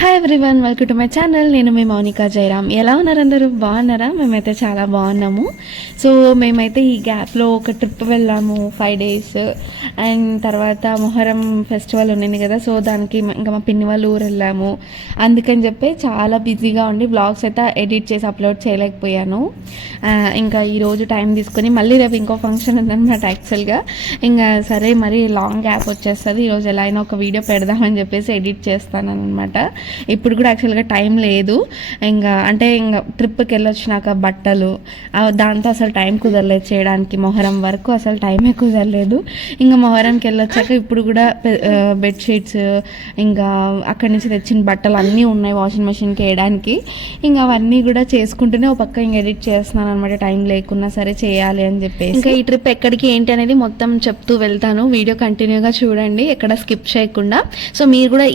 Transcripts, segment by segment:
Hi everyone, welcome to my channel. నేను మీ మౌనికా జయరామ్. ఎలా ఉన్నారు అందరూ? బాగున్నారా? మేమైతే చాలా బాగున్నాము. సో మేమైతే ఈ గ్యాప్లో ఒక ట్రిప్ వెళ్ళాము 5 days. అండ్ తర్వాత మొహరం ఫెస్టివల్ ఉండింది కదా, సో దానికి ఇంకా మా పిన్ని వాళ్ళ ఊరు వెళ్ళాము. అందుకని చెప్పి చాలా బిజీగా ఉండి వ్లాగ్స్ అయితే ఎడిట్ చేసి అప్లోడ్ చేయలేకపోయాను. ఇంకా ఈరోజు టైం తీసుకొని మళ్ళీ రేపు ఇంకో ఫంక్షన్ ఉందన్నమాట యాక్చువల్గా. ఇంకా సరే మరి లాంగ్ గ్యాప్ వచ్చేస్తుంది, ఈరోజు ఎలా అయినా ఒక వీడియో పెడదామని చెప్పేసి ఎడిట్ చేస్తాను అనమాట. ఇప్పుడు కూడా యాక్చువల్గా టైం లేదు. ఇంకా ట్రిప్కి వెళ్ళొచ్చినాక బట్టలు దాంతో అసలు టైం కుదరలేదు చేయడానికి. మొహరం వరకు అసలు టైమే కుదరలేదు. ఇంకా మొహరంకి వెళ్ళొచ్చాక ఇప్పుడు కూడా బెడ్షీట్స్ ఇంకా అక్కడి నుంచి తెచ్చిన బట్టలు అన్నీ ఉన్నాయి వాషింగ్ మెషిన్కి వేయడానికి. ఇంకా అవన్నీ కూడా చేసుకుంటూనే ఒక పక్క ఇంకా ఎడిట్ చేస్తున్నాను అనమాట, టైం లేకున్నా సరే చేయాలి అని చెప్పేసి. ఇంకా ఈ ట్రిప్ ఎక్కడికి ఏంటి అనేది మొత్తం చెప్తూ వెళ్తాను, వీడియో కంటిన్యూగా చూడండి ఎక్కడ స్కిప్ చేయకుండా. సో మీరు కూడా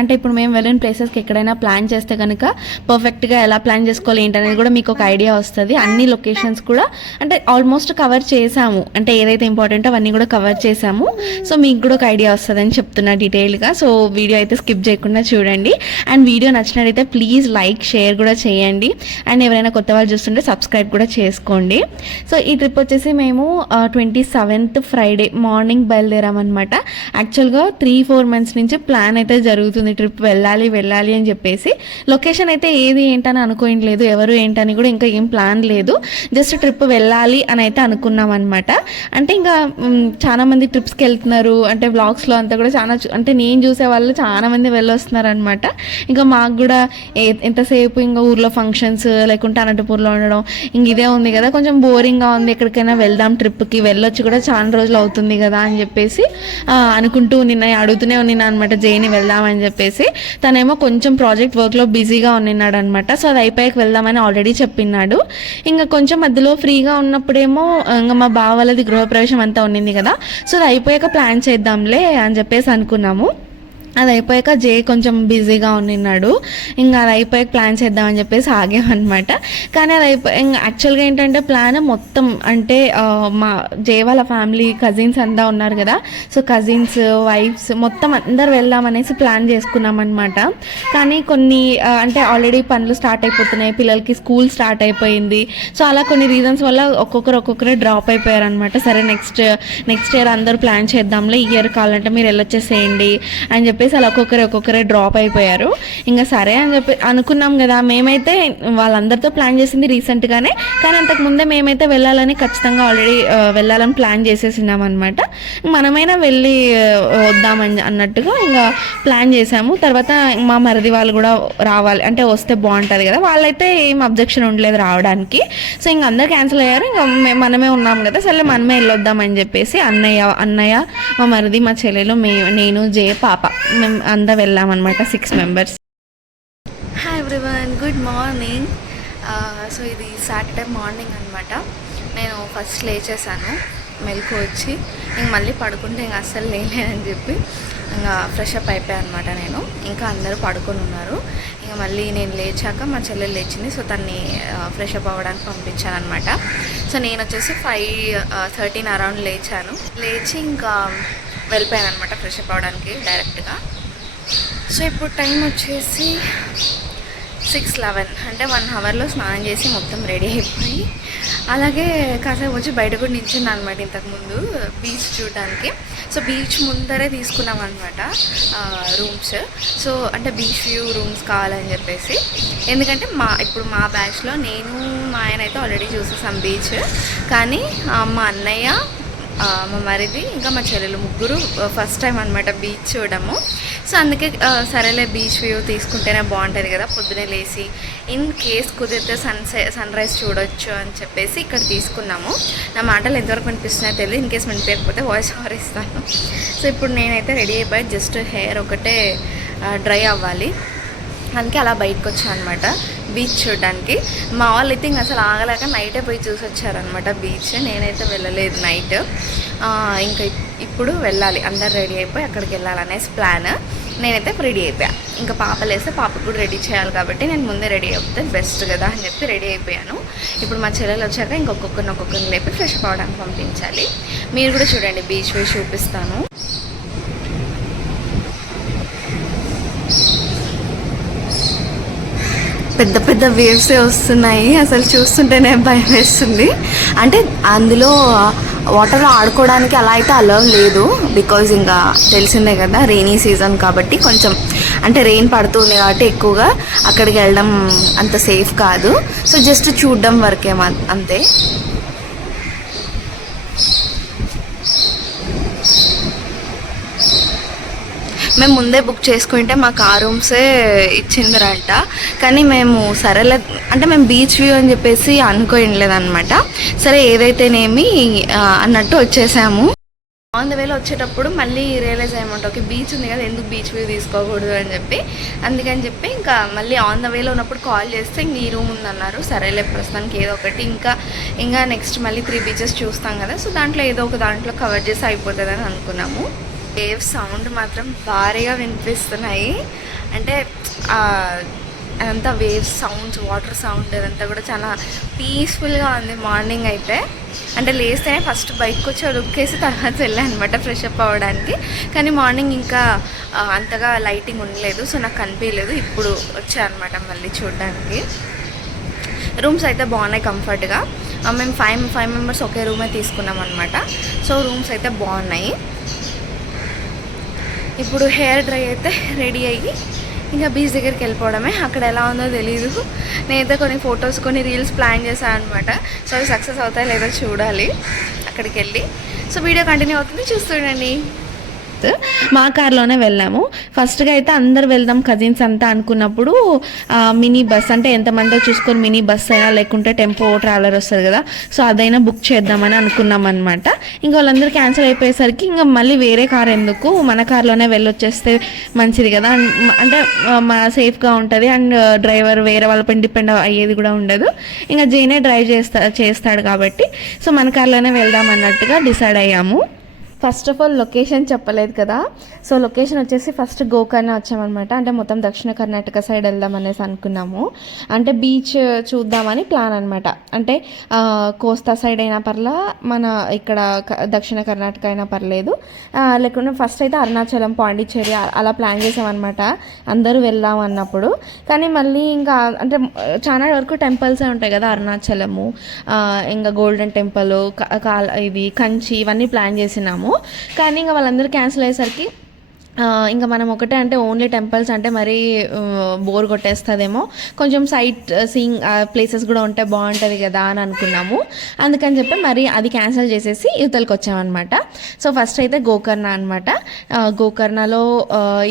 అంటే ఇప్పుడు మేము వెళ్ళిన ప్లేసెస్కి ఎక్కడైనా ప్లాన్ చేస్తే కనుక పర్ఫెక్ట్గా ఎలా ప్లాన్ చేసుకోవాలి ఏంటనేది కూడా మీకు ఒక ఐడియా వస్తుంది. అన్ని లొకేషన్స్ కూడా అంటే ఆల్మోస్ట్ కవర్ చేసాము, అంటే ఏదైతే ఇంపార్టెంటో అవన్నీ కూడా కవర్ చేసాము. సో మీకు కూడా ఒక ఐడియా వస్తుంది అని చెప్తున్నా డీటెయిల్గా. సో వీడియో అయితే స్కిప్ చేయకుండా చూడండి. అండ్ వీడియో నచ్చినట్టయితే ప్లీజ్ లైక్ షేర్ కూడా చేయండి. అండ్ ఎవరైనా కొత్త వాళ్ళు చూస్తుంటే సబ్స్క్రైబ్ కూడా చేసుకోండి. సో ఈ ట్రిప్ వచ్చేసి మేము 27th ఫ్రైడే మార్నింగ్ బయలుదేరామన్నమాట. యాక్చువల్గా 3-4 months నుంచి ప్లాన్ అయితే జరుగుతుంది, ట్రిప్ వెళ్ళాలి అని చెప్పేసి. లొకేషన్ అయితే ఏది ఏంటని అనుకోలేదు, ఎవరు ఏంటని కూడా ఇంకా ఏం ప్లాన్ లేదు. జస్ట్ ట్రిప్ వెళ్ళాలి అని అయితే అనుకున్నాం అనమాట. అంటే ఇంకా చాలా మంది ట్రిప్స్కి వెళ్తున్నారు, అంటే వ్లాగ్స్లో అంతా కూడా చాలా అంటే నేను చూసే వాళ్ళు చాలా మంది వెళ్ళొస్తున్నారు అనమాట. ఇంకా మాకు కూడా ఎంతసేపు ఇంకా ఊర్లో ఫంక్షన్స్ లేకుంటే అనంతపూర్లో ఉండడం ఇంక ఇదే ఉంది కదా, కొంచెం బోరింగ్గా ఉంది. ఎక్కడికైనా వెళ్దాం ట్రిప్కి, వెళ్ళొచ్చి కూడా చాలా రోజులు అవుతుంది కదా అని చెప్పేసి అనుకుంటూ అడుగుతూనే ఉన్నాను అనమాట జైని వెళ్దామని చెప్పేసి. తనేమో కొంచెం ప్రాజెక్ట్ వర్క్లో బిజీగా ఉన్నాడు అనమాట. సో అది అయిపోయాక వెళ్దామని ఆల్రెడీ చెప్పినాడు. ఇంకా కొంచెం మధ్యలో ఫ్రీగా ఉన్నప్పుడేమో ఇంకా మా బావ వాళ్ళది గృహప్రవేశం అంతా ఉండింది కదా, సో అది అయిపోయాక ప్లాన్ చేద్దాంలే అని చెప్పేసి అనుకున్నాము. అది అయిపోయాక జే కొంచెం బిజీగా ఉన్నాడు. ఇంకా అది అయిపోయాక ప్లాన్ చేద్దామని చెప్పేసి ఆగామన్నమాట. కానీ అది ఇంకా యాక్చువల్గా ఏంటంటే ప్లాన్ మొత్తం అంటే మా జే వాళ్ళ ఫ్యామిలీ కజిన్స్ అంతా ఉన్నారు కదా, సో కజిన్స్ వైఫ్స్ మొత్తం అందరు వెళ్దామనేసి ప్లాన్ చేసుకున్నాం అనమాట. కానీ కొన్ని అంటే ఆల్రెడీ పనులు స్టార్ట్ అయిపోతున్నాయి, పిల్లలకి స్కూల్ స్టార్ట్ అయిపోయింది. సో అలా కొన్ని రీజన్స్ వల్ల ఒక్కొక్కరు డ్రాప్ అయిపోయారు అనమాట. సరే నెక్స్ట్ ఇయర్ అందరూ ప్లాన్ చేద్దాంలే, ఈ ఇయర్ కావాలంటే మీరు వెళ్ళొచ్చేసేయండి అని చెప్పేసి అలా ఒక్కొక్కరే డ్రాప్ అయిపోయారు. ఇంకా సరే అని చెప్పి అనుకున్నాం కదా. మేమైతే వాళ్ళందరితో ప్లాన్ చేసింది రీసెంట్గానే, కానీ అంతకుముందే మేమైతే వెళ్ళాలని ఖచ్చితంగా ఆల్రెడీ వెళ్ళాలని ప్లాన్ చేసేసినాం అనమాట. మనమైనా వెళ్ళి వద్దామని అన్నట్టుగా ఇంకా ప్లాన్ చేసాము. తర్వాత మా మరిది వాళ్ళు కూడా రావాలి, అంటే వస్తే బాగుంటుంది కదా, వాళ్ళైతే ఏం అబ్జెక్షన్ ఉండలేదు రావడానికి. సో ఇంక అందరు క్యాన్సిల్ అయ్యారు. ఇంకా మనమే ఉన్నాం కదా, సరే మనమే వెళ్ళొద్దామని చెప్పేసి అన్నయ్య మా మరిది మా చెల్లెలు నేను జే పాప మేము అంతా వెళ్ళామన్నమాట, 6 members. Hi everyone, good morning. So ఇది సాటర్డే మార్నింగ్ అనమాట. నేను ఫస్ట్ లేచేసాను, మెలకు వచ్చి ఇంక మళ్ళీ పడుకుంటే ఇంక అస్సలు లేలేదని చెప్పి ఇంకా ఫ్రెష్ అప్ అయిపోయాను అనమాట. నేను ఇంకా అందరూ పడుకొని ఉన్నారు. ఇంకా మళ్ళీ నేను లేచాక మా చెల్లెలు లేచింది, సో తన్ని ఫ్రెష్ అప్ అవ్వడానికి పంపించాను అనమాట. సో నేను వచ్చేసి 5:13 అరౌండ్ లేచి ఇంకా వెళ్ళిపోయాను అనమాట ఫ్రెష్ అప్ అవ్వడానికి డైరెక్ట్గా. సో ఇప్పుడు టైం వచ్చేసి 6:11, అంటే 1 hourలో స్నానం చేసి మొత్తం రెడీ అయిపోయి అలాగే కాసేపు వచ్చి బయట కూడా నిల్చున్నాను అనమాట ఇంతకుముందు బీచ్ చూడడానికి. సో బీచ్ ముందరే తీసుకున్నాం అనమాట రూమ్స్. సో అంటే బీచ్ వ్యూ రూమ్స్ కావాలని చెప్పేసి, ఎందుకంటే ఇప్పుడు మా బ్యాచ్లో నేను మా ఆయన అయితే ఆల్రెడీ చూసేసాం బీచ్, కానీ మా అన్నయ్య మా మరిది ఇంకా మా చెల్లెలు ముగ్గురు ఫస్ట్ టైం అనమాట బీచ్ చూడము. సో అందుకే సరేలే బీచ్ వ్యూ తీసుకుంటేనే బాగుంటుంది కదా, పొద్దునే లేచి ఇన్ కేస్ కుదిరితే సన్ రైజ్ చూడొచ్చు అని చెప్పేసి ఇక్కడ తీసుకున్నాము. నా మాటలు ఎంతవరకు వినిపిస్తున్నాయో తెలియదు, ఇన్ కేస్ వినిపించకపోతే వాయిస్ ఓవర్ ఇస్తాను. సో ఇప్పుడు నేనైతే రెడీ అయిపోయి జస్ట్ హెయిర్ ఒకటే డ్రై అవ్వాలి, అందుకే అలా బయటకు వచ్చాను అనమాట బీచ్ చూడడానికి. మా వాళ్ళు అయితే ఇంకా అసలు ఆగలేక నైటే పోయి చూసి వచ్చారనమాట బీచ్. నేనైతే వెళ్ళలేదు నైట్. ఇంకా ఇప్పుడు వెళ్ళాలి, అందరు రెడీ అయిపోయి అక్కడికి వెళ్ళాలనేసి ప్లాన్. నేనైతే రెడీ అయిపోయా. ఇంకా పాప లేస్తే పాపకు కూడా రెడీ చేయాలి కాబట్టి నేను ముందే రెడీ అయిపోతే బెస్ట్ కదా అని చెప్పి రెడీ అయిపోయాను. ఇప్పుడు మా చెల్లెలు వచ్చాక ఇంకొకరిని లేపి ఫ్రెష్ అప్ అవ్వడానికి పంపించాలి. మీరు కూడా చూడండి, బీచ్ వేసి చూపిస్తాను. పెద్ద పెద్ద వేవ్సే వస్తున్నాయి. అసలు చూస్తుంటేనే భయం వేస్తుంది. అంటే అందులో వాటర్లో ఆడుకోవడానికి అలా అయితే అలౌ లేదు, బికాజ్ ఇంకా తెలిసిందే కదా రెయినీ సీజన్ కాబట్టి కొంచెం అంటే రెయిన్ పడుతుంది కాబట్టి ఎక్కువగా అక్కడికి వెళ్ళడం అంత సేఫ్ కాదు. సో జస్ట్ చూడడం వరకే అంతే. మేము ముందే బుక్ చేసుకుంటే మాకు ఆ రూమ్సే ఇచ్చిందరంట. కానీ మేము సరేలే అంటే మేము బీచ్ వ్యూ అని చెప్పేసి అనుకోలేదన్నమాట. సరే ఏదైతేనేమి అన్నట్టు వచ్చేసాము. ఆన్ ద వేలో వచ్చేటప్పుడు మళ్ళీ రియలైజ్ అయ్యమంట, ఓకే బీచ్ ఉంది కదా ఎందుకు బీచ్ వ్యూ తీసుకోకూడదు అని చెప్పి. అందుకని చెప్పి ఇంకా మళ్ళీ ఆన్ ద వేలో ఉన్నప్పుడు కాల్ చేస్తే ఇంక ఈ రూమ్ ఉందన్నారు. సరేలే ప్రస్తుతానికి ఏదో ఒకటి ఇంకా నెక్స్ట్ మళ్ళీ 3 బీచెస్ చూస్తాం కదా, సో దాంట్లో ఏదో ఒక దాంట్లో కవర్ చేసి అయిపోతుందని అనుకున్నాము. వేవ్ సౌండ్ మాత్రం భారీగా వినిపిస్తున్నాయి. అంటే అదంతా వేవ్ సౌండ్స్, వాటర్ సౌండ్ అదంతా కూడా చాలా పీస్ఫుల్గా ఉంది. మార్నింగ్ అయితే అంటే లేస్తేనే ఫస్ట్ బయటకు వచ్చి లుక్కేసి తర్వాత వెళ్ళాను అనమాట ఫ్రెష్ అప్ అవ్వడానికి. కానీ మార్నింగ్ ఇంకా అంతగా లైటింగ్ ఉండలేదు, సో నాకు కనిపించలేదు. ఇప్పుడు వచ్చానమాట మళ్ళీ చూడడానికి. రూమ్స్ అయితే బాగున్నాయి కంఫర్ట్గా. మేము ఫైవ్ మెంబర్స్ ఒకే రూమే తీసుకున్నాం అనమాట. సో రూమ్స్ అయితే బాగున్నాయి. ఇప్పుడు హెయిర్ డ్రై అయితే రెడీ అయ్యి ఇంకా బీచ్ దగ్గరికి వెళ్ళిపోవడమే. అక్కడ ఎలా ఉందో తెలీదు. నేనైతే కొన్ని ఫొటోస్ కొన్ని రీల్స్ ప్లాన్ చేశాను అనమాట. సో అవి సక్సెస్ అవుతాయో లేదో చూడాలి అక్కడికి వెళ్ళి. సో వీడియో కంటిన్యూ అవుతుంది, చూస్తుండండి. మా కార్లోనే వెళ్ళాము. ఫస్ట్గా అయితే అందరు వెళ్దాం కజిన్స్ అంతా అనుకున్నప్పుడు మినీ బస్ అంటే ఎంతమందో చూసుకొని మినీ బస్ అయినా లేకుంటే టెంపో ట్రావెలర్ వస్తుంది కదా, సో అదైనా బుక్ చేద్దామని అనుకున్నాం అనమాట. ఇంకా వాళ్ళందరూ క్యాన్సిల్ అయిపోయేసరికి ఇంకా మళ్ళీ వేరే కార్ ఎందుకు, మన కార్లోనే వెళ్ళొచ్చేస్తే మంచిది కదా, అంటే సేఫ్గా ఉంటుంది అండ్ డ్రైవర్ వేరే వాళ్ళపై డిపెండ్ అయ్యేది కూడా ఉండదు. ఇంకా జేనే డ్రైవ్ చేస్తాడు కాబట్టి సో మన కార్లోనే వెళ్దాం అన్నట్టుగా డిసైడ్ అయ్యాము. ఫస్ట్ ఆఫ్ ఆల్ లొకేషన్ చెప్పలేదు కదా, సో లొకేషన్ వచ్చేసి ఫస్ట్ గోకర్ణ వచ్చామన్నమాట. అంటే మొత్తం దక్షిణ కర్ణాటక సైడ్ వెళ్దాం అనేసి అనుకున్నాము. అంటే బీచ్ చూద్దామని ప్లాన్ అనమాట. అంటే కోస్తా సైడ్ అయినా పర్లా, మన ఇక్కడ దక్షిణ కర్ణాటక అయినా పర్లేదు, లేకుంటే ఫస్ట్ అయితే అరుణాచలం, పాండిచ్చేరి అలా ప్లాన్ చేసామన్నమాట అందరూ వెళ్దాం అన్నప్పుడు. కానీ మళ్ళీ ఇంకా అంటే చాలా వరకు టెంపుల్సే ఉంటాయి కదా, అరుణాచలము, ఇంకా గోల్డెన్ టెంపుల్, ఇది కంచి, ఇవన్నీ ప్లాన్ చేసినాము. కానీ ఇంకా వాళ్ళందరూ క్యాన్సిల్ అయ్యేసరికి ఇంకా మనం ఒకటే అంటే ఓన్లీ టెంపుల్స్ అంటే మరీ బోర్ కొట్టేస్తుందేమో, కొంచెం సైట్ సీయింగ్ ప్లేసెస్ కూడా ఉంటే బాగుంటుంది కదా అని అనుకున్నాము. అందుకని చెప్పి మరి అది క్యాన్సిల్ చేసేసి యువతలకు వచ్చామన్నమాట. సో ఫస్ట్ అయితే గోకర్ణ అనమాట. గోకర్ణలో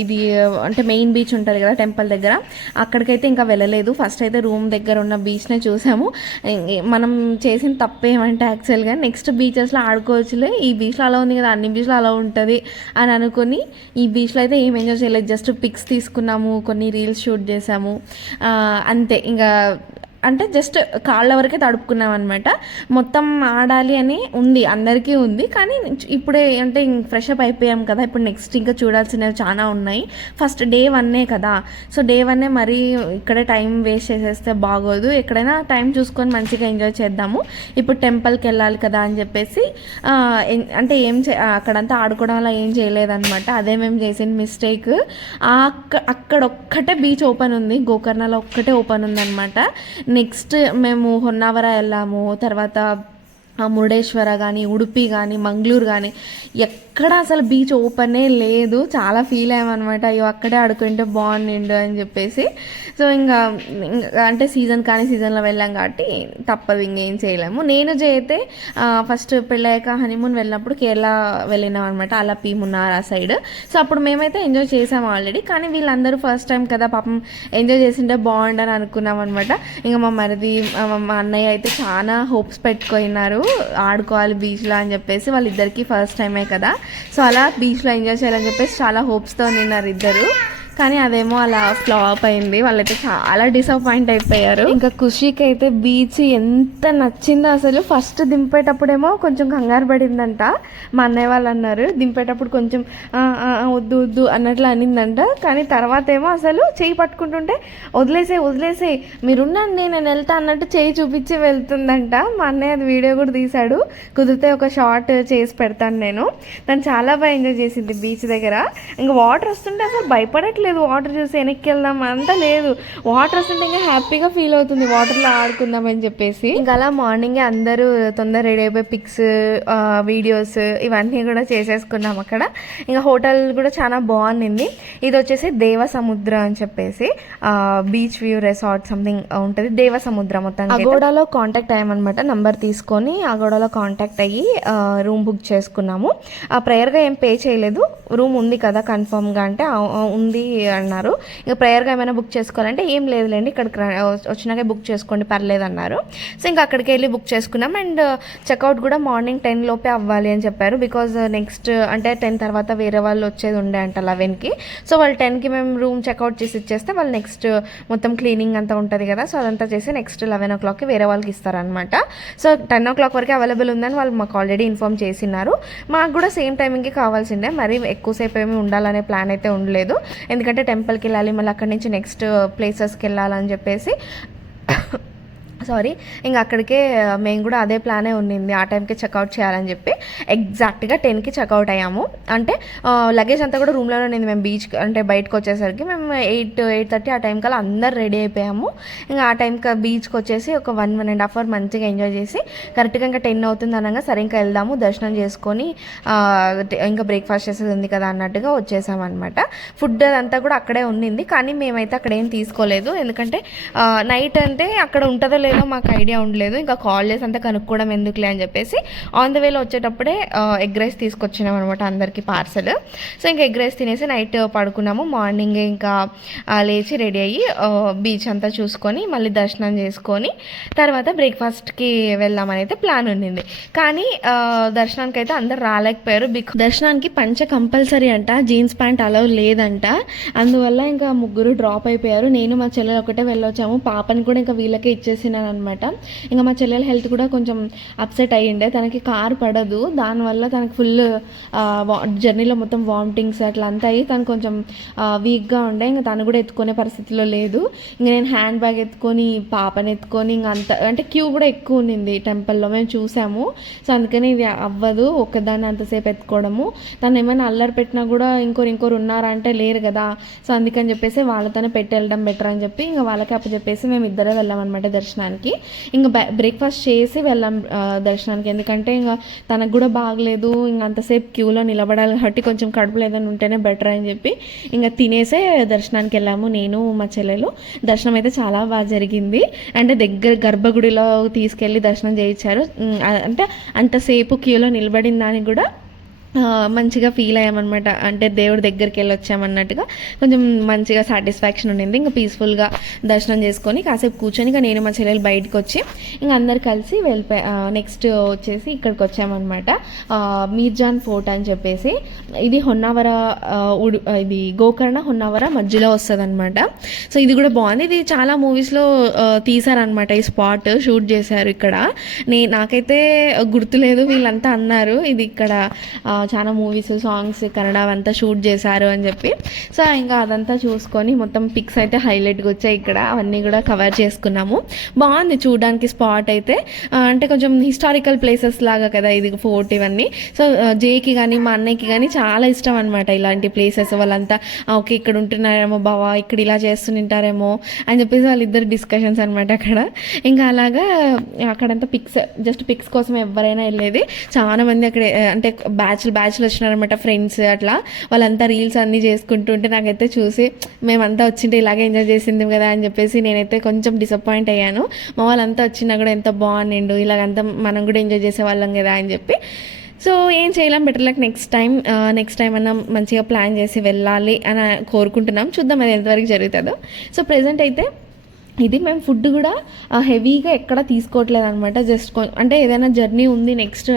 ఇది అంటే మెయిన్ బీచ్ ఉంటుంది కదా టెంపుల్ దగ్గర, అక్కడికైతే ఇంకా వెళ్ళలేదు. ఫస్ట్ అయితే రూమ్ దగ్గర ఉన్న బీచ్నే చూసాము. మనం చేసిన తప్పు ఏమంటే యాక్చువల్గా నెక్స్ట్ బీచెస్లో ఆడుకోవచ్చులే, ఈ బీచ్లో అలా ఉంది కదా అన్ని బీచ్లో అలా ఉంటుంది అని అనుకుని ఈ బీచ్లో అయితే ఏం ఎంజాయ్ చేయలేదు. జస్ట్ పిక్స్ తీసుకున్నాము, కొన్ని రీల్స్ షూట్ చేసాము, అంతే. ఇంకా అంటే జస్ట్ కాళ్ళ వరకే తడుపుకున్నాం అనమాట. మొత్తం ఆడాలి అని ఉంది, అందరికీ ఉంది. కానీ ఇప్పుడే అంటే ఫ్రెష్ అప్ అయిపోయాం కదా, ఇప్పుడు నెక్స్ట్ ఇంకా చూడాల్సినవి చాలా ఉన్నాయి. ఫస్ట్ డే 1 కదా, సో డే 1 మరీ ఇక్కడే టైం వేస్ట్ చేసేస్తే బాగోదు. ఎక్కడైనా టైం చూసుకొని మంచిగా ఎంజాయ్ చేద్దాము. ఇప్పుడు టెంపుల్కి వెళ్ళాలి కదా అని చెప్పేసి అంటే అక్కడంతా ఆడుకోవడం అలా ఏం చేయలేదన్నమాట. అదే మేము చేసిన మిస్టేక్. అక్కడ ఒక్కటే బీచ్ ఓపెన్ ఉంది, గోకర్ణలో ఒక్కటే ఓపెన్ ఉందన్నమాట. నెక్స్ట్ మేము హొన్నావర వెళ్ళాము, తర్వాత మురుడేశ్వర కానీ, ఉడుపి కానీ, మంగళూరు కానీ ఎక్కడ అసలు బీచ్ ఓపెనే లేదు. చాలా ఫీల్ అయ్యామన్నమాట, అయ్యో అక్కడే ఆడుకుంటే బాగుండు అని చెప్పేసి. సో ఇంకా అంటే సీజన్లో వెళ్ళాం కాబట్టి తప్పదు, ఇంకేం చేయలేము. నేను అయితే ఫస్ట్ పెళ్ళాక హనీమూన్ వెళ్ళినప్పుడు కేరళ వెళ్ళినాం అనమాట, అలపి, మున్నార్ ఆ సైడ్. సో అప్పుడు మేమైతే ఎంజాయ్ చేసాము ఆల్రెడీ. కానీ వీళ్ళందరూ ఫస్ట్ టైం కదా పాపం ఎంజాయ్ చేసింటే బాగుండని అనుకున్నాం అనమాట. ఇంకా మా మరిది, మా అన్నయ్య అయితే చాలా హోప్స్ పెట్టుకున్నారు ఆడుకోవాలి బీచ్లో అని చెప్పేసి. వాళ్ళిద్దరికీ ఫస్ట్ టైమే కదా, సో అలా బీచ్లో ఎంజాయ్ చేయాలని చెప్పేసి చాలా హోప్స్తో నిన్నారు ఇద్దరు. కానీ అదేమో అలా ఫ్లాప్ అయింది. వాళ్ళైతే చాలా డిసప్పాయింట్ అయిపోయారు. ఇంకా ఖుషీకి అయితే బీచ్ ఎంత నచ్చిందో అసలు. ఫస్ట్ దింపేటప్పుడేమో కొంచెం కంగారు పడిందంట, మా అన్నయ్య వాళ్ళు అన్నారు. దింపేటప్పుడు కొంచెం వద్దు వద్దు అన్నట్లు అనిందంట. కానీ తర్వాత ఏమో అసలు చేయి పట్టుకుంటుంటే వదిలేసే మీరున్నాను నేను వెళ్తా అన్నట్టు చేయి చూపించి వెళ్తుందంట. మా అన్నయ్య అది వీడియో కూడా తీశాడు, కుదిరితే ఒక షార్ట్ చేసి పెడతాను నేను. తను చాలా బాగా ఎంజాయ్ చేసింది బీచ్ దగ్గర. ఇంకా వాటర్ వస్తుంటే అసలు భయపడట్లేదు, లేదు వాటర్ చూసి వెనక్కి వెళ్దాం అంతా లేదు. వాటర్ వస్తుంటే ఇంకా హ్యాపీగా ఫీల్ అవుతుంది వాటర్లో ఆడుకుందాం అని చెప్పేసి. ఇంకా అలా మార్నింగే అందరూ తొందర రెడీ అయిపోయి పిక్స్ వీడియోస్ ఇవన్నీ కూడా చేసేసుకున్నాం అక్కడ. ఇంకా హోటల్ కూడా చాలా బాగుంది. ఇది వచ్చేసి దేవ సముద్ర అని చెప్పేసి బీచ్ వ్యూ రిసార్ట్ సంథింగ్ ఉంటుంది. దేవ సముద్ర మొత్తం అగోడాలో కాంటాక్ట్ అయ్యామన్నమాట. నంబర్ తీసుకొని అగోడాలో కాంటాక్ట్ అయ్యి రూమ్ బుక్ చేసుకున్నాము. ప్రేయర్గా ఏం పే చేయలేదు, రూమ్ ఉంది కదా కన్ఫర్మ్గా అంటే ఉంది అన్నారు. ఇంకా ప్రేయర్గా ఏమైనా బుక్ చేసుకోవాలంటే ఏం లేదులేండి ఇక్కడికి వచ్చినాకే బుక్ చేసుకోండి పర్లేదు అన్నారు. సో ఇంకా అక్కడికి వెళ్ళి బుక్ చేసుకున్నాం. అండ్ చెక్అవుట్ కూడా మార్నింగ్ 10 లోపే అవ్వాలి అని చెప్పారు. బికాజ్ నెక్స్ట్ అంటే 10 తర్వాత వేరే వాళ్ళు వచ్చేది ఉండే అంట 11కి. సో వాళ్ళు 10కి మేము రూమ్ చెక్అవుట్ చేసి ఇచ్చేస్తే వాళ్ళు నెక్స్ట్ మొత్తం క్లీనింగ్ అంతా ఉంటుంది కదా, సో అదంతా చేసి నెక్స్ట్ 11 o'clockకి వేరే వాళ్ళకి ఇస్తారనమాట. సో 10 o'clock వరకు అవైలబుల్ ఉందని వాళ్ళు మాకు ఆల్రెడీ ఇన్ఫామ్ చేసినారు. మాకు కూడా సేమ్ టైమింగ్కి కావాల్సిందే, మరి ఎక్కువసేపు ఏమి ఉండాలనే ప్లాన్ అయితే ఉండలేదు. ఎందుకంటే టెంపుల్కి వెళ్ళాలి, మళ్ళీ అక్కడి నుంచి నెక్స్ట్ ప్లేసెస్కి వెళ్ళాలని చెప్పేసి ఇంకా అక్కడికే మేము కూడా అదే ప్లానే ఉండింది, ఆ టైంకి చెక్అవుట్ చేయాలని చెప్పి. ఎగ్జాక్ట్గా 10కి చెక్అవుట్ అయ్యాము. అంటే లగేజ్ అంతా కూడా రూమ్లోనే ఉంది. మేము బీచ్ అంటే బయటకు వచ్చేసరికి మేము 8-8:30 ఆ టైం కల్లా అందరు రెడీ అయిపోయాము. ఇంకా ఆ టైంకి బీచ్కి వచ్చేసి ఒక 1-1.5 hour మంచిగా ఎంజాయ్ చేసి కరెక్ట్గా ఇంకా 10 అవుతుంది అనగా సరే ఇంకా వెళ్దాము దర్శనం చేసుకొని ఇంకా బ్రేక్ఫాస్ట్ చేసేది ఉంది కదా అన్నట్టుగా వచ్చేసామన్నమాట. ఫుడ్ అదంతా కూడా అక్కడే ఉండింది, కానీ మేమైతే అక్కడ ఏం తీసుకోలేదు. ఎందుకంటే నైట్ అంటే అక్కడ ఉంటుందో లేదో మాకు ఐడియా ఉండలేదు. ఇంకా కాల్ చేసి అంతా కనుక్కోవడం ఎందుకులే అని చెప్పేసి ఆన్ ద వేలో వచ్చేటప్పుడే ఎగ్ రైస్ తీసుకొచ్చినాం అనమాట అందరికీ పార్సల్. సో ఇంకా ఎగ్ రైస్ తినేసి నైట్ పడుకున్నాము. మార్నింగే ఇంకా లేచి రెడీ అయ్యి బీచ్ అంతా చూసుకొని మళ్ళీ దర్శనం చేసుకొని తర్వాత బ్రేక్ఫాస్ట్కి వెళ్దామని అయితే ప్లాన్ ఉండింది. కానీ దర్శనానికి అయితే అందరు రాలేకపోయారు. దర్శనానికి పంచ కంపల్సరీ అంట, జీన్స్ ప్యాంట్ అలౌ లేదంట. అందువల్ల ఇంకా ముగ్గురు డ్రాప్ అయిపోయారు. నేను మా చెల్లెలు ఒకటే వెళ్ళొచ్చాము. పాపని కూడా ఇంకా వీళ్ళకే ఇచ్చేసినాను అనమాట. ఇంకా మా చెల్లెల హెల్త్ కూడా కొంచెం అప్సెట్ అయ్యిండే, తనకి కార్ పడదు, దానివల్ల తనకి ఫుల్ జర్నీలో మొత్తం వామిటింగ్స్ అట్లా అంతా అయ్యి తను కొంచెం వీక్గా ఉండే. ఇంకా తను కూడా ఎత్తుకునే పరిస్థితిలో లేదు. ఇంకా నేను హ్యాండ్ బ్యాగ్ ఎత్తుకొని పాపని ఎత్తుకొని ఇంకా అంత అంటే క్యూ కూడా ఎక్కువ ఉన్నింది టెంపుల్లో మేము చూసాము. సో అందుకని ఇది అవ్వదు ఒక్కదాన్ని అంతసేపు ఎత్తుకోవడము. తను ఏమైనా అల్లరి పెట్టినా కూడా ఇంకోరు ఉన్నారా అంటే లేరు కదా. సో అందుకని చెప్పేసి వాళ్ళతోనే పెట్టి వెళ్ళడం బెటర్ అని చెప్పి ఇంకా వాళ్ళకి అప్పచెప్పేసి మేము ఇద్దరే వెళ్ళామన్నమాట దర్శనానికి. ఇంకా బ్రేక్ఫాస్ట్ చేసి వెళ్ళాం దర్శనానికి. ఎందుకంటే ఇంకా తనకు కూడా బాగలేదు, ఇంకా అంతసేపు క్యూలో నిలబడాలి కాబట్టి కొంచెం కడుపులో ఏదైనా ఉంటేనే బెటర్ అని చెప్పి ఇంకా తినేసే దర్శనానికి వెళ్ళాము నేను మా చెల్లెలు. దర్శనం అయితే చాలా బాగా జరిగింది. అంటే దగ్గర గర్భగుడిలో తీసుకెళ్ళి దర్శనం చేయించారు. అంటే అంతసేపు క్యూలో నిలబడిన దానికి కూడా మంచిగా ఫీల్ అయ్యామన్నమాట. అంటే దేవుడి దగ్గరికి వెళ్ళి వచ్చామన్నట్టుగా కొంచెం మంచిగా సాటిస్ఫాక్షన్ ఉండింది. ఇంకా పీస్ఫుల్గా దర్శనం చేసుకొని కాసేపు కూర్చొని ఇంకా నేను మా చెల్లెలు బయటకు వచ్చి ఇంకా అందరు కలిసి నెక్స్ట్ వచ్చేసి ఇక్కడికి వచ్చామన్నమాట. మీర్జాన్ ఫోర్ట్ అని చెప్పేసి ఇది హొన్నావర ఇది గోకర్ణ హొన్నావర మధ్యలో వస్తుంది అనమాట. సో ఇది కూడా బాగుంది. ఇది చాలా మూవీస్లో తీసారనమాట, ఈ స్పాట్ షూట్ చేశారు ఇక్కడ. నాకైతే గుర్తులేదు, వీళ్ళంతా అన్నారు ఇది ఇక్కడ చాలా మూవీస్ సాంగ్స్ కన్నడ అవంతా షూట్ చేశారు అని చెప్పి. సో ఇంకా అదంతా చూసుకొని మొత్తం పిక్స్ అయితే హైలైట్గా వచ్చాయి ఇక్కడ, అవన్నీ కూడా కవర్ చేసుకున్నాము. బాగుంది చూడడానికి స్పాట్ అయితే. అంటే కొంచెం హిస్టారికల్ ప్లేసెస్ లాగా కదా ఇది ఫోర్ట్ ఇవన్నీ. సో జేకి కానీ మా అన్నయ్యకి కానీ చాలా ఇష్టం అనమాట ఇలాంటి ప్లేసెస్. వాళ్ళంతా ఓకే ఇక్కడ ఉంటున్నారేమో బావా, ఇక్కడ ఇలా చేస్తుంటారేమో అని చెప్పేసి వాళ్ళిద్దరు డిస్కషన్స్ అనమాట అక్కడ. ఇంకా అలాగా అక్కడంతా జస్ట్ పిక్స్ కోసం ఎవరైనా వెళ్ళేది. చాలా మంది అక్కడ అంటే బ్యాచ్లు వచ్చినారనమాట, ఫ్రెండ్స్ అట్లా. వాళ్ళంతా రీల్స్ అన్నీ చేసుకుంటుంటే నాకైతే చూసి మేమంతా వచ్చింటే ఇలాగే ఎంజాయ్ చేసింది కదా అని చెప్పేసి నేనైతే కొంచెం డిసప్పాయింట్ అయ్యాను. మా వాళ్ళంతా వచ్చినా కూడా ఎంత బాగుండిండు, ఇలాగంతా మనం కూడా ఎంజాయ్ చేసేవాళ్ళం కదా అని చెప్పి. సో ఏం చేయలేం, బెటర్ లైక్ నెక్స్ట్ టైం అన్నా మంచిగా ప్లాన్ చేసి వెళ్ళాలి అని కోరుకుంటున్నాం. చూద్దాం అది ఎంతవరకు జరుగుతుందో. సో ప్రెజెంట్ అయితే ఇది మేము ఫుడ్ కూడా హెవీగా ఎక్కడ తీసుకోవట్లేదు అనమాట. జస్ట్ అంటే ఏదైనా జర్నీ ఉంది నెక్స్ట్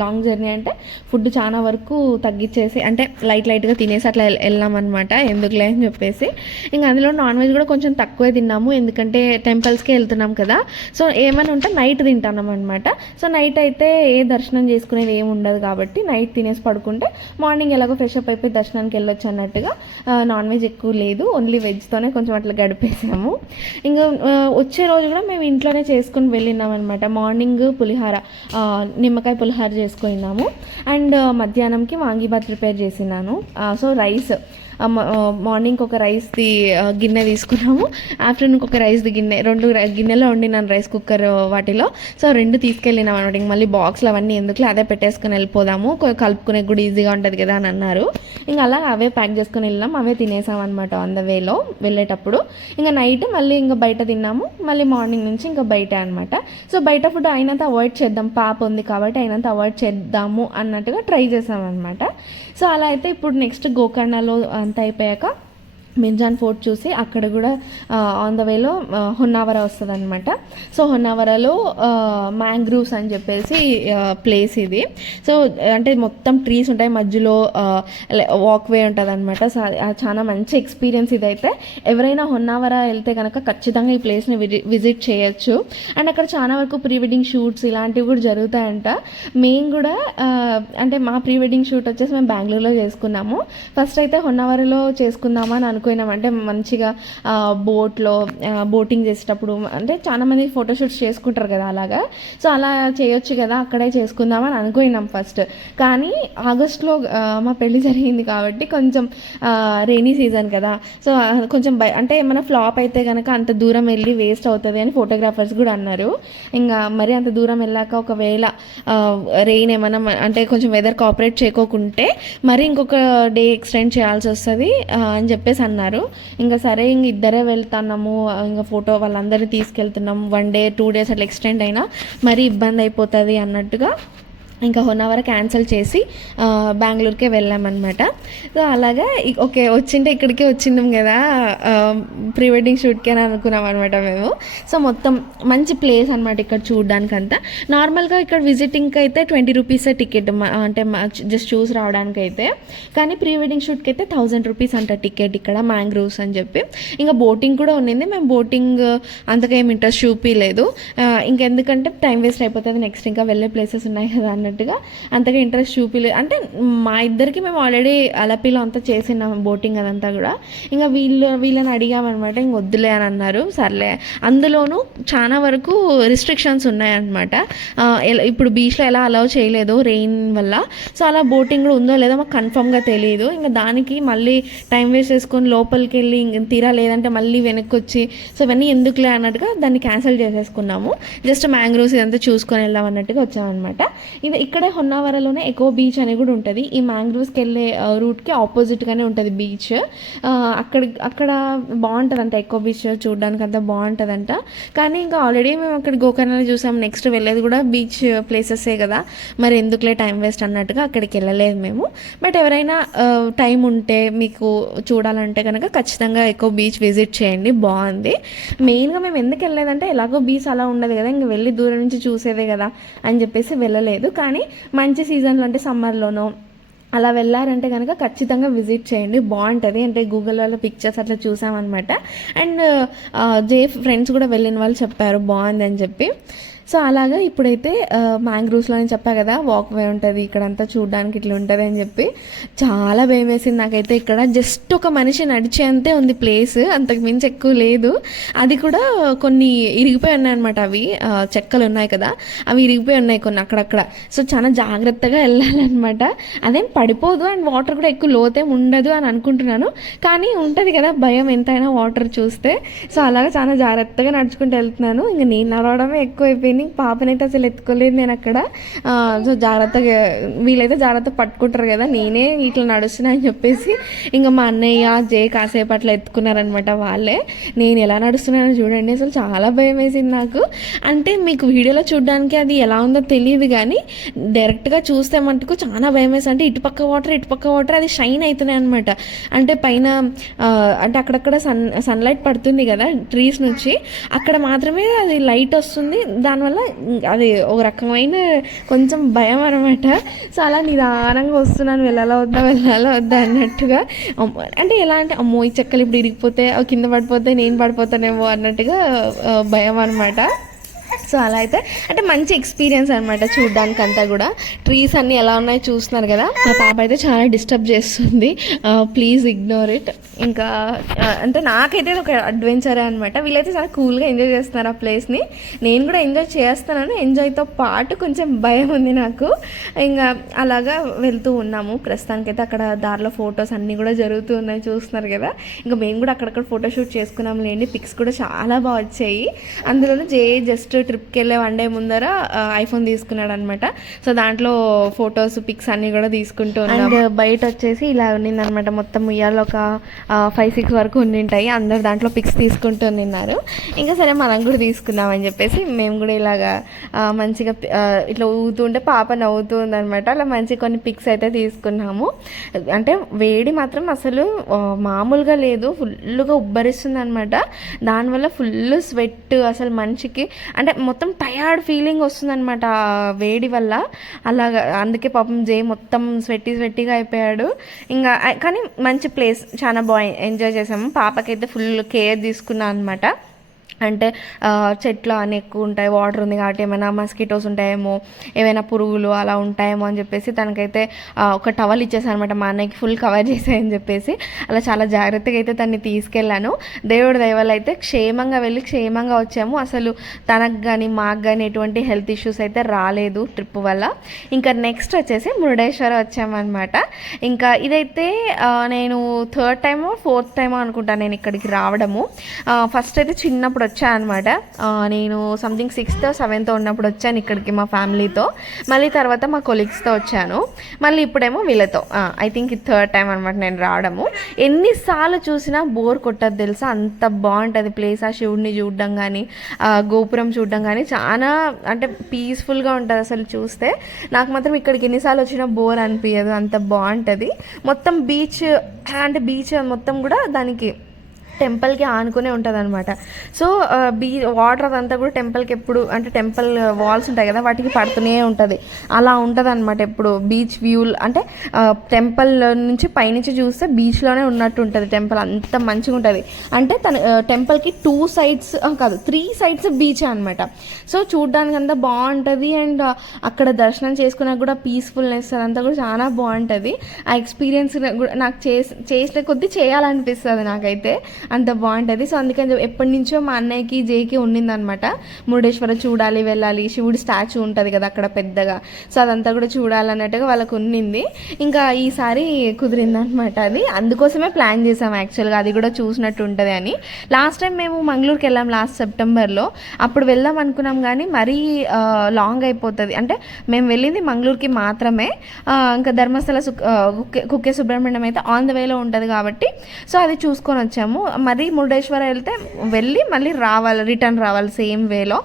లాంగ్ జర్నీ అంటే ఫుడ్ చాలా వరకు తగ్గించేసి అంటే లైట్గా తినేసి అట్లా వెళ్ళామన్నమాట. ఎందుకులే అని చెప్పేసి ఇంకా అందులో నాన్ వెజ్ కూడా కొంచెం తక్కువే తిన్నాము, ఎందుకంటే టెంపుల్స్కే వెళ్తున్నాం కదా. సో ఏమైనా ఉంటే నైట్ తింటున్నాం అనమాట. సో నైట్ అయితే ఏ దర్శనం చేసుకునేది ఏమి ఉండదు కాబట్టి నైట్ తినేసి పడుకుంటే మార్నింగ్ ఎలాగో ఫ్రెష్ అప్ అయిపోయి దర్శనానికి వెళ్ళొచ్చు అన్నట్టుగా నాన్ వెజ్ ఎక్కువ లేదు, ఓన్లీ వెజ్తోనే కొంచెం అట్లా గడిపేసాము. ఇంకా వచ్చే రోజు కూడా మేము ఇంట్లోనే చేసుకుని వెళ్ళినాం అనమాట. మార్నింగ్ పులిహార నిమ్మకాయ పులిహార చేసుకున్నాము. అండ్ మధ్యాహ్నంకి వాంగీబాత్ ప్రిపేర్ చేసినాను. సో మార్నింగ్ ఒక రైస్ది గిన్నె తీసుకున్నాము, ఆఫ్టర్నూన్కి ఒక రైస్ది గిన్నె, 2 గిన్నెలో వండినాను రైస్ కుక్కర్ వాటిలో. సో 2 తీసుకెళ్ళినాం అనమాట. ఇంక మళ్ళీ బాక్స్లు అవన్నీ ఎందుకులే, అదే పెట్టేసుకుని వెళ్ళిపోదాము, కలుపుకునే కూడా ఈజీగా ఉంటుంది కదా అని అన్నారు. ఇంకా అలా అవే ప్యాక్ చేసుకుని వెళ్ళాం, అవే తినేసాం అనమాట ఆన్ ద వేలో వెళ్ళేటప్పుడు. ఇంకా నైట్ మళ్ళీ ఇంకా బయట తిన్నాము, మళ్ళీ మార్నింగ్ నుంచి ఇంకా బయట అనమాట. సో బయట ఫుడ్ అయినంత అవాయిడ్ చేద్దాం, పాప ఉంది కాబట్టి అయినంత అవాయిడ్ చేద్దాము అన్నట్టుగా ట్రై చేసామన్నమాట. సో అలా అయితే ఇప్పుడు నెక్స్ట్ గోకర్ణలో అంతా అయిపోయాక మిర్జాన్ ఫోర్ట్ చూసి అక్కడ కూడా ఆన్ ద వేలో హొన్నావర వస్తుంది అనమాట. సో హొన్నావరలో మ్యాంగ్రూవ్స్ అని చెప్పేసి ప్లేస్ ఇది. సో అంటే మొత్తం ట్రీస్ ఉంటాయి, మధ్యలో వాక్వే ఉంటుంది అనమాట. సో చాలా మంచి ఎక్స్పీరియన్స్ ఇదైతే. ఎవరైనా హొన్నావర వెళ్తే కనుక ఖచ్చితంగా ఈ ప్లేస్ని విజిట్ చేయొచ్చు. అండ్ అక్కడ చాలా వరకు ప్రీ వెడ్డింగ్ షూట్స్ ఇలాంటివి కూడా జరుగుతాయంట. మేము కూడా అంటే మా ప్రీ వెడ్డింగ్ షూట్ వచ్చేసి మేము బెంగళూరులో చేసుకున్నాము. ఫస్ట్ అయితే హొన్నావరలో చేసుకుందామని అనుకున్నామంటే మంచిగా బోటింగ్ చేసేటప్పుడు అంటే చాలా మంది ఫోటోషూట్స్ చేసుకుంటారు కదా అలాగా. సో అలా చేయొచ్చు కదా, అక్కడే చేసుకుందామని అనుకున్నాం ఫస్ట్. కానీ ఆగస్ట్లో మా పెళ్ళి జరిగింది కాబట్టి కొంచెం రెయినీ సీజన్ కదా, సో కొంచెం అంటే ఏమైనా ఫ్లాప్ అయితే కనుక అంత దూరం వెళ్ళి వేస్ట్ అవుతుంది అని ఫోటోగ్రాఫర్స్ కూడా అన్నారు. ఇంకా మరి అంత దూరం వెళ్ళాక ఒకవేళ రెయిన్ ఏమైనా అంటే కొంచెం వెదర్ కోఆపరేట్ చేయకోకుంటే మరి ఇంకొక డే ఎక్స్టెండ్ చేయాల్సి వస్తుంది అని చెప్పేసి అన్నారు. ఇంకా సరే ఇంక ఇద్దరే వెళ్తున్నాము, ఇంకా ఫోటో వాళ్ళందరినీ తీసుకెళ్తున్నాము, 1 day 2 days అట్లా ఎక్స్టెండ్ అయినా మరీ ఇబ్బంది అయిపోతుంది అన్నట్టుగా ఇంకా హొన్నావర క్యాన్సిల్ చేసి బెంగళూరుకే వెళ్ళామన్నమాట. సో అలాగా ఓకే వచ్చింటే ఇక్కడికే వచ్చిందాం కదా ప్రీ వెడ్డింగ్ షూట్కి అని అనుకున్నాం అనమాట మేము. సో మొత్తం మంచి ప్లేస్ అనమాట ఇక్కడ చూడడానికంతా. నార్మల్గా ఇక్కడ విజిటింగ్కి అయితే 20 రూపీస్ టికెట్, అంటే జస్ట్ చూసి రావడానికి అయితే. కానీ ప్రీ వెడ్డింగ్ షూట్కి అయితే 1000 రూపీస్ అంట టికెట్ ఇక్కడ మ్యాంగ్రూవ్స్ అని చెప్పి. ఇంకా బోటింగ్ కూడా ఉండింది, మేము బోటింగ్ అంతగా ఏం ఇంట్రెస్ట్ చూపించలేదు, ఇంకెందుకంటే టైం వేస్ట్ అయిపోతుంది, నెక్స్ట్ ఇంకా వెళ్ళే ప్లేసెస్ ఉన్నాయి కదా అన్నట్టుగా అంతగా ఇంట్రెస్ట్ చూపించలేదు. అంటే మా ఇద్దరికి మేము ఆల్రెడీ అలపిలో అంతా చేసినాం బోటింగ్ అదంతా కూడా. ఇంకా వీళ్ళని అడిగామన్నమాట, ఇంక వద్దులే అని అన్నారు. సర్లే, అందులోనూ చాలా వరకు రిస్ట్రిక్షన్స్ ఉన్నాయన్నమాట. ఇప్పుడు బీచ్లో ఎలా అలౌ చేయలేదు రెయిన్ వల్ల. సో అలా బోటింగ్ కూడా ఉందో లేదో మాకు కన్ఫర్మ్గా తెలియదు. ఇంకా దానికి మళ్ళీ టైం వేస్ట్ చేసుకొని లోపలికి వెళ్ళి తీరా లేదంటే మళ్ళీ వెనక్కి వచ్చి, సో ఇవన్నీ ఎందుకులే అన్నట్టుగా దాన్ని క్యాన్సిల్ చేసేసుకున్నాము. జస్ట్ మ్యాంగ్రోవ్స్ ఇదంతా చూసుకొని వెళ్దాం అన్నట్టుగా వచ్చామన్నమాట. ఇక్కడే హొన్నావరలోనే ఎకో బీచ్ అని కూడా ఉంటుంది. ఈ మ్యాంగ్రోవ్స్కి వెళ్ళే రూట్కి ఆపోజిట్గానే ఉంటుంది బీచ్. అక్కడ బాగుంటుందంట, ఎకో బీచ్ చూడడానికి అంతా బాగుంటుందంట. కానీ ఇంకా ఆల్రెడీ మేము అక్కడ గోకర్ణలో చూసాం, నెక్స్ట్ వెళ్ళేది కూడా బీచ్ ప్లేసెసే కదా, మరి ఎందుకులే టైం వేస్ట్ అన్నట్టుగా అక్కడికి వెళ్ళలేదు మేము. బట్ ఎవరైనా టైం ఉంటే మీకు చూడాలంటే కనుక ఖచ్చితంగా ఎకో బీచ్ విజిట్ చేయండి, బాగుంది. మెయిన్గా మేము ఎందుకు వెళ్ళలేదంటే ఎలాగో బీచ్ అలా ఉండదు కదా, ఇంక వెళ్ళి దూరం నుంచి చూసేదే కదా అని చెప్పేసి వెళ్ళలేదు. కానీ మంచి సీజన్లో అంటే సమ్మర్లోనో అలా వెళ్ళారంటే కనుక ఖచ్చితంగా విజిట్ చేయండి, బాగుంటుంది. అంటే గూగుల్లో పిక్చర్స్ అట్లా చూసామన్నమాట. అండ్ ఫ్రెండ్స్ కూడా వెళ్ళిన వాళ్ళు చెప్పారు బాగుంది అని చెప్పి. సో అలాగా ఇప్పుడైతే మ్యాంగ్రూవ్స్లో నేను చెప్పా కదా వాక్వే ఉంటుంది, ఇక్కడంతా చూడడానికి ఇట్లా ఉంటుంది అని చెప్పి చాలా భయం వేసింది నాకైతే. ఇక్కడ జస్ట్ ఒక మనిషి నడిచేంతే ఉంది ప్లేస్, అంతకు మించి ఎక్కువ లేదు. అది కూడా కొన్ని ఇరిగిపోయి ఉన్నాయి అనమాట, అవి చెక్కలు ఉన్నాయి కదా అవి ఇరిగిపోయి ఉన్నాయి కొన్ని అక్కడక్కడ. సో చాలా జాగ్రత్తగా వెళ్ళాలన్నమాట. అదేం పడిపోదు అండ్ వాటర్ కూడా ఎక్కువ లోతేం ఉండదు అని అనుకుంటున్నాను, కానీ ఉంటుంది కదా భయం ఎంతైనా వాటర్ చూస్తే. సో అలాగా చాలా జాగ్రత్తగా నడుచుకుంటూ వెళ్తున్నాను. ఇంకా నేను నడవడమే ఎక్కువ అయిపోయింది, పాపనైతే అసలు ఎత్తుకోలేదు నేను అక్కడ. సో జాగ్రత్తగా వీళ్ళైతే జాగ్రత్త పట్టుకుంటారు కదా, నేనే ఇట్లా నడుస్తున్నా అని చెప్పేసి ఇంకా మా అన్నయ్య కాసేపు అట్లా ఎత్తుకున్నారనమాట వాళ్ళే. నేను ఎలా నడుస్తున్నానో చూడండి, అసలు చాలా భయం వేసింది నాకు. అంటే మీకు వీడియోలో చూడడానికి అది ఎలా ఉందో తెలియదు, కానీ డైరెక్ట్గా చూస్తే మటుకు చాలా భయం వేసి, అంటే ఇటుపక్క వాటర్ అది షైన్ అవుతున్నాయి అనమాట. అంటే పైన అంటే అక్కడక్కడ సన్లైట్ పడుతుంది కదా ట్రీస్ నుంచి, అక్కడ మాత్రమే అది లైట్ వస్తుంది, దానివల్ల అది ఒక రకమైన కొంచెం భయం అనమాట. సో అలా నిదానంగా వస్తున్నాను, వెళ్ళాలా వద్దా అన్నట్టుగా. అంటే ఎలా అంటే అమ్మో ఈ చెక్కలు ఇప్పుడు ఇరిగిపోతే కింద పడిపోతే నేను పడిపోతానేమో అన్నట్టుగా భయం అనమాట. సో అలా అయితే అంటే మంచి ఎక్స్పీరియన్స్ అనమాట చూడడానికి అంతా కూడా. ట్రీస్ అన్నీ ఎలా ఉన్నాయో చూస్తున్నారు కదా. మా పాప అయితే చాలా డిస్టర్బ్ చేస్తుంది, ప్లీజ్ ఇగ్నోర్ ఇట్. ఇంకా అంటే నాకైతే ఒక అడ్వెంచరే అనమాట. వీళ్ళైతే చాలా కూల్గా ఎంజాయ్ చేస్తున్నారు ఆ ప్లేస్ని. నేను కూడా ఎంజాయ్ చేస్తున్నాను, ఎంజాయ్తో పాటు కొంచెం భయం ఉంది నాకు. ఇంకా అలాగా వెళ్తూ ఉన్నాము. ప్రస్తుతానికైతే అక్కడ దారిలో ఫొటోస్ అన్నీ కూడా జరుగుతూ ఉన్నాయి చూస్తున్నారు కదా. ఇంకా మేము కూడా అక్కడక్కడ ఫోటోషూట్ చేసుకున్నాం లేండి. పిక్స్ కూడా చాలా బాగా వచ్చాయి. అందులోనూ జస్ట్ ట్రిప్కి వెళ్ళే 1 day ముందర ఐఫోన్ తీసుకున్నాడు అనమాట. సో దాంట్లో ఫొటోస్ పిక్స్ అన్నీ కూడా తీసుకుంటూ ఉన్నాం. అండ్ బయట వచ్చేసి ఇలా ఉన్నిందనమాట. మొత్తం ఉయ్యాలో ఒక 5-6 వరకు ఉండింటాయి. అందరు దాంట్లో పిక్స్ తీసుకుంటూ ఉన్నారు. ఇంకా సరే మనం కూడా తీసుకుందామని చెప్పేసి మేము కూడా ఇలాగా మంచిగా ఇట్లా ఊగుతుంటే పాప నవ్వుతూ ఉందనమాట. అలా మంచి కొన్ని పిక్స్ అయితే తీసుకున్నాము. అంటే వేడి మాత్రం అసలు మామూలుగా లేదు, ఫుల్గా ఉబ్బరిస్తుంది అనమాట. దానివల్ల ఫుల్ స్వెట్, అసలు మనిషికి అంటే మొత్తం టయర్డ్ ఫీలింగ్ వస్తుందన్నమాట వేడి వల్ల. అలాగా అందుకే పాపం జే మొత్తం స్వెట్టీగా అయిపోయాడు. ఇంకా కానీ మంచి ప్లేస్, చాలా బాగా ఎంజాయ్ చేసాము. పాపకైతే ఫుల్ కేర్ తీసుకున్నాను అనమాట. అంటే చెట్లు అని ఎక్కువ ఉంటాయి, వాటర్ ఉంది కాబట్టి ఏమైనా మస్కిటోస్ ఉంటాయేమో, ఏమైనా పురుగులు అలా ఉంటాయేమో అని చెప్పేసి తనకైతే ఒక టవల్ ఇచ్చేసాను అనమాట. మా అన్నయ్యకి ఫుల్ కవర్ చేసాయని చెప్పేసి అలా చాలా జాగ్రత్తగా అయితే తన్ని తీసుకెళ్ళాను. దేవుడి దయవల్ల అయితే క్షేమంగా వెళ్ళి క్షేమంగా వచ్చాము. అసలు తనకు కానీ మాకు కానీ ఎటువంటి హెల్త్ ఇష్యూస్ అయితే రాలేదు ట్రిప్ వల్ల. ఇంకా నెక్స్ట్ వచ్చేసి మురుడేశ్వరం వచ్చామన్నమాట. ఇంకా ఇదైతే నేను 3rd టైమో 4th టైమో అనుకుంటాను నేను ఇక్కడికి రావడము. ఫస్ట్ అయితే చిన్నప్పుడు వచ్చాను అనమాట. నేను సంథింగ్ 6th or 7th ఉన్నప్పుడు వచ్చాను ఇక్కడికి మా ఫ్యామిలీతో. మళ్ళీ తర్వాత మా కొలీగ్స్తో వచ్చాను. మళ్ళీ ఇప్పుడేమో వీళ్ళతో. ఐ థింక్ ఇది 3rd టైం అనమాట నేను రావడము. ఎన్నిసార్లు చూసినా బోర్ కొట్టదు తెలుసా, అంత బాగుంటుంది ప్లేస్. ఆ శివుడిని చూడడం కానీ, గోపురం చూడడం కానీ చాలా అంటే పీస్ఫుల్గా ఉంటుంది అసలు చూస్తే. నాకు మాత్రం ఇక్కడికి ఎన్నిసార్లు వచ్చినా బోర్ అనిపించదు, అంత బాగుంటుంది. మొత్తం బీచ్ అంటే బీచ్ మొత్తం కూడా దానికి టెంపుల్కి ఆనుకునే ఉంటుంది అనమాట. సో వాటర్ అదంతా కూడా టెంపుల్కి ఎప్పుడు అంటే టెంపుల్ వాల్స్ ఉంటాయి కదా వాటికి పడుతూనే ఉంటుంది. అలా ఉంటుంది అనమాట ఎప్పుడు బీచ్ వ్యూ. అంటే టెంపుల్ నుంచి పైనుంచి చూస్తే బీచ్లోనే ఉన్నట్టు ఉంటుంది టెంపుల్, అంత మంచిగా ఉంటుంది. అంటే తన టెంపుల్కి 2 sides కాదు 3 sides బీచ్ అనమాట. సో చూడ్డానికి అంతా బాగుంటుంది. అండ్ అక్కడ దర్శనం చేసుకున్నా కూడా పీస్ఫుల్నెస్ అదంతా కూడా చాలా బాగుంటుంది. ఆ ఎక్స్పీరియన్స్ నాకు చేసిన కొద్దీ చేయాలనిపిస్తుంది నాకైతే, అంత బాగుంటుంది. సో అందుకని ఎప్పటి నుంచో మా అన్నయ్యకి జేకి ఉండిందనమాట, మురుడేశ్వరం చూడాలి వెళ్ళాలి, శివుడి స్టాచ్యూ ఉంటుంది కదా అక్కడ పెద్దగా. సో అదంతా కూడా చూడాలన్నట్టుగా వాళ్ళకు ఉండింది. ఇంకా ఈసారి కుదిరిందనమాట అది. అందుకోసమే ప్లాన్ చేసాం యాక్చువల్గా, అది కూడా చూసినట్టు ఉంటుంది అని. లాస్ట్ టైం మేము మంగళూరుకి వెళ్ళాం లాస్ట్ సెప్టెంబర్లో. అప్పుడు వెళ్దాం అనుకున్నాం కానీ మరీ లాంగ్ అయిపోతుంది. అంటే మేము వెళ్ళింది మంగళూరుకి మాత్రమే. ఇంకా ధర్మస్థల కుక్కే సుబ్రహ్మణ్యం అయితే ఆన్ ద వేలో ఉంటుంది కాబట్టి సో అది చూసుకొని వచ్చాము. మరి మురుడేశ్వరం వెళ్ళి మళ్ళీ రిటర్న్ రావాలి సేమ్ వేలో.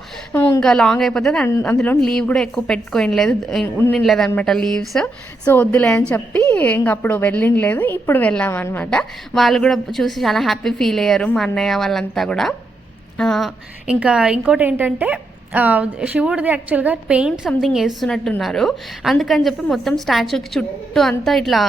ఇంకా లాంగ్ అయిపోతుంది. అందులో లీవ్ కూడా ఎక్కువ ఉండలేదు అనమాట లీవ్స్. సో వద్దులే అని చెప్పి ఇంకా అప్పుడు వెళ్ళిండలేదు. ఇప్పుడు వెళ్ళామన్నమాట. వాళ్ళు కూడా చూసి చాలా హ్యాపీ ఫీల్ అయ్యారు మా అన్నయ్య వాళ్ళంతా కూడా. ఇంకా ఇంకోటి ఏంటంటే శివుడిది యాక్చువల్గా పెయింట్ సంథింగ్ వేస్తున్నట్టున్నారు. అందుకని చెప్పి మొత్తం స్టాచ్యూకి చుట్టూ అంతా ఇట్లా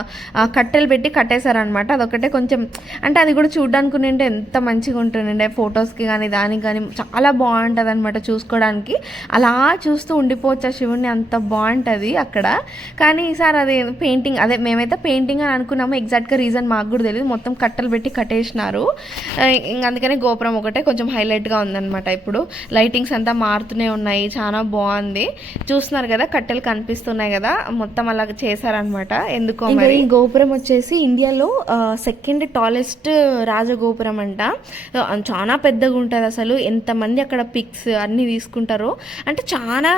కట్టెలు పెట్టి కట్టేశారనమాట. అదొకటే కొంచెం అంటే అది కూడా చూడడానికి ఉంటే ఎంత మంచిగా ఉంటుండే, ఫొటోస్కి కానీ దానికి కానీ చాలా బాగుంటుంది అనమాట చూసుకోవడానికి. అలా చూస్తూ ఉండిపోవచ్చు ఆ శివుడిని, అంత బాగుంటుంది అక్కడ. కానీ ఈసారి అది పెయింటింగ్, అదే మేమైతే పెయింటింగ్ అని అనుకున్నాము. ఎగ్జాక్ట్గా రీజన్ మాకు కూడా తెలియదు. మొత్తం కట్టెలు పెట్టి కట్టేసినారు. ఇంక అందుకని గోపురం ఒకటే కొంచెం హైలైట్గా ఉందన్నమాట. ఇప్పుడు లైటింగ్స్ అంతా ఉన్నాయి, చాలా బాగుంది. చూస్తున్నారు కదా కట్టెలు కనిపిస్తున్నాయి కదా, మొత్తం అలా చేశారనమాట. ఎందుకో మరి. ఈ గోపురం వచ్చేసి ఇండియాలో 2nd tallest రాజగోపురం అంట. చాలా పెద్దగా ఉంటుంది అసలు. ఎంతమంది అక్కడ పిక్స్ అన్నీ తీసుకుంటారో, అంటే చాలా